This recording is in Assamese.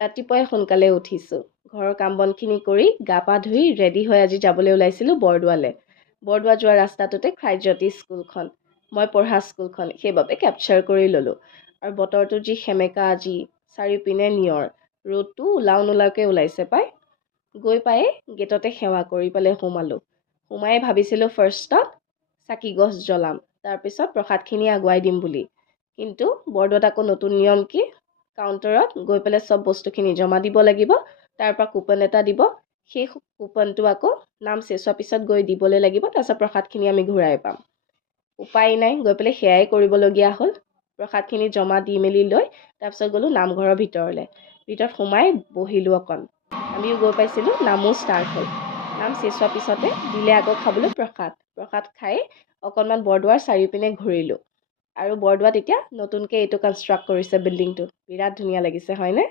ৰাতিপুৱাই সোনকালে উঠিছোঁ। ঘৰৰ কাম বনখিনি কৰি গা পা ধুই ৰেডি হৈ আজি যাবলৈ ওলাইছিলোঁ বৰদোৱালৈ। বৰদোৱা যোৱা ৰাস্তাটোতে খ্ৰাইজ্যোতি স্কুলখন, মই পঢ়া স্কুলখন, সেইবাবে কেপচাৰ কৰি ল'লোঁ। আৰু বতৰটো যি সেমেকা আজি, চাৰিওপিনে নিয়ৰ, ৰ'দটো ওলাও নোলাওকৈ ওলাইছে পাই। গৈ পায়ে গেটতে সেৱা কৰি পেলাই সোমালোঁ। সোমাই ভাবিছিলোঁ ফাৰ্ষ্টত চাকি গছ জ্বলাম, তাৰপিছত প্ৰসাদখিনি আগুৱাই দিম বুলি। কিন্তু বৰদোৱাত আকৌ নতুন নিয়ম কি, কাউণ্টাৰত গৈ পেলাই চব বস্তুখিনি জমা দিব লাগিব, তাৰপৰা কুপন এটা দিব, সেই কুপনটো আকৌ নাম চেচোৱাৰ পিছত গৈ দিবলৈ লাগিব, তাৰপিছত প্ৰসাদখিনি আমি ঘূৰাই পাম। উপায় নাই, গৈ পেলাই সেয়াই কৰিবলগীয়া হ'ল। প্ৰসাদখিনি জমা দি মেলি লৈ তাৰপিছত গ'লোঁ নামঘৰৰ ভিতৰলৈ। ভিতৰত সোমাই বহিলোঁ অকণ। আমিও গৈ পাইছিলোঁ, নামো ষ্টাৰ্ট হ'ল। নাম চেচোৱাৰ পিছতে দিলে আকৌ খাবলৈ প্ৰসাদ। প্ৰসাদ খাই অকণমান বৰদোৱাৰ চাৰিওপিনে ঘূৰিলোঁ। আৰু বৰদোৱাত এতিয়া নতুনকৈ এইটো কনষ্ট্ৰাক্ট কৰিছে বিল্ডিংটো, বিৰাট ধুনীয়া লাগিছে হয়নে?